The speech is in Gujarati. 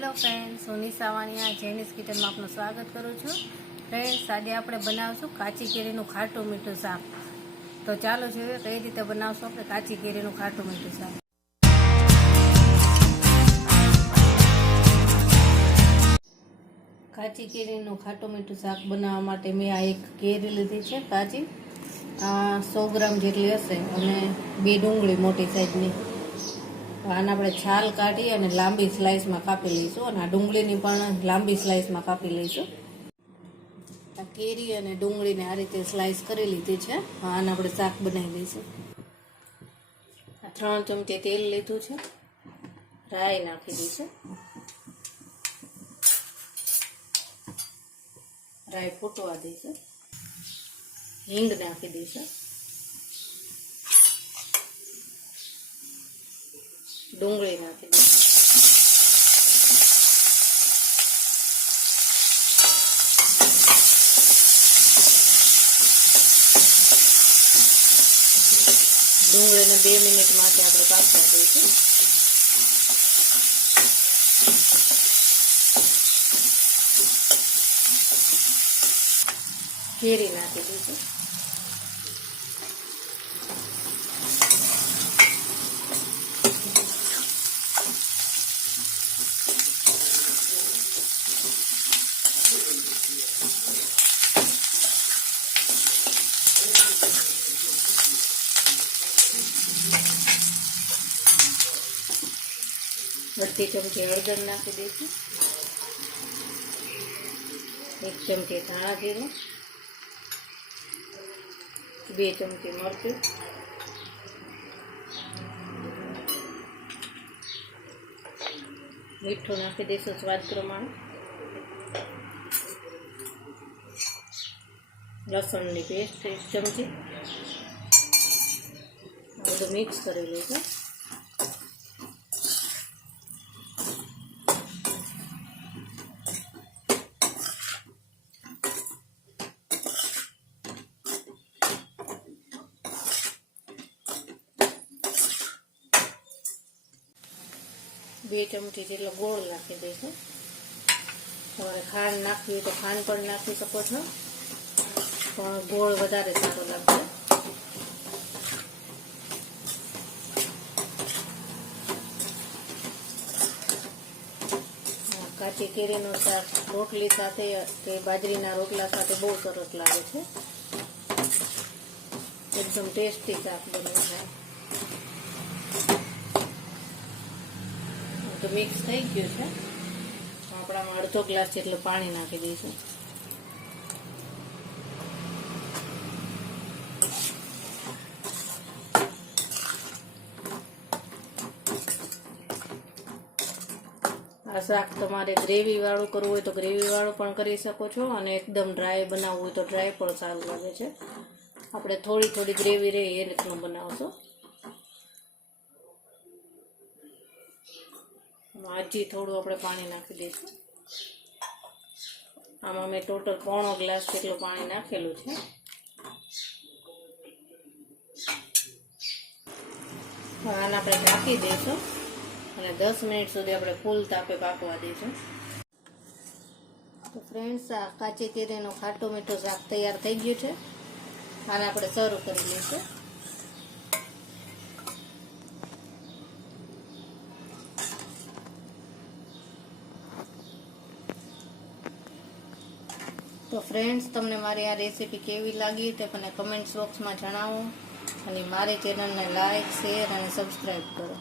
હેલો ફ્રેન્ડ્સ, હું નિશા વાણિયા જેનિસ કિચનમાં આપનું સ્વાગત કરું છું. ફ્રેન્ડ્સ, આજે આપણે બનાવશું કાચી કેરીનું ખાટું મીઠું શાક. તો ચાલો જોઈએ કઈ રીતે બનાવશું આપણે કાચી કેરીનું ખાટું મીઠું શાક. કાચી કેરીનું ખાટું મીઠું શાક બનાવવા માટે મેં આ એક કેરી લીધી છે કાચી, 100 ગ્રામ જેટલી હશે, અને 2 ડુંગળી મોટી સાઈઝની. આને આપણે છાલ કાઢી અને લાંબી સ્લાઇસમાં કાપી લઈશું, અને આ ડુંગળીની પણ લાંબી સ્લાઇસમાં કાપી લઈશું. આ કેરી અને ડુંગળીને આ રીતે સ્લાઇસ કરી લીધી છે. આને આપણે શાક બનાવી દઈશું. આ 3 ચમચી તેલ લીધું છે, રાઈ નાખી દઈશું. રાઈ ફૂટવા દઈશું. હિંગ નાખી દઈશું. ડુંગળી નાખી દઈશું. ડુંગળીને 2 મિનિટ માટે આપણે પાકવા દઈશું. કેરી નાખી દઈશું. અડધી ચમચી હળદર નાખી દઈશું. 1 ચમચી ધાણા જીરું, 2 ચમચી મરચું, મીઠું નાખી દઈશું સ્વાદ પ્રમાણે. લસણની પેસ્ટ 1 ચમચી. બધું મિક્સ કરી લઈશું. બે ચમચી જેટલો ગોળ નાખી દઈશું. તમારે ખાંડ નાખવી હોય તો ખાંડ પણ નાખી શકો છો, પણ ગોળ વધારે સારો લાગશે. કાચી કેરીનું શાક રોટલી સાથે કે બાજરીના રોટલા સાથે બહુ સરસ લાગે છે. એકદમ ટેસ્ટી શાક બને છે. તો મિક્સ થઈ ગયું છે. આપણામાં અડધો ગ્લાસ જેટલું પાણી નાખી દઈશું. આ શાક તમારે ગ્રેવી વાળું કરવું હોય તો ગ્રેવી વાળું પણ કરી શકો છો, અને એકદમ ડ્રાય બનાવવું હોય તો ડ્રાય પણ સારું લાગે છે. આપણે થોડી થોડી ગ્રેવી રહે એ રીતનું બનાવશું. હજી થોડું આપણે પાણી નાખી દઈશું. આમાં મેં ટોટલ 1/4 ગ્લાસ જેટલું પાણી નાખેલું છે. આને આપણે ઢાંકી દઈશું અને 10 મિનિટ સુધી આપણે ફૂલ તાપે પાકવા દઈશું. તો ફ્રેન્ડ્સ, આ કાચી કેરીનું ખાટું મીઠું શાક તૈયાર થઈ ગયું છે. આને આપણે સર્વ કરી લઈશું. તો ફ્રેન્ડ્સ, તમને મારી આ રેસીપી કેવી લાગી તે મને કમેન્ટ બોક્સમાં જણાવો, અને મારી ચેનલને લાઈક, શેર અને સબસ્ક્રાઈબ કરો.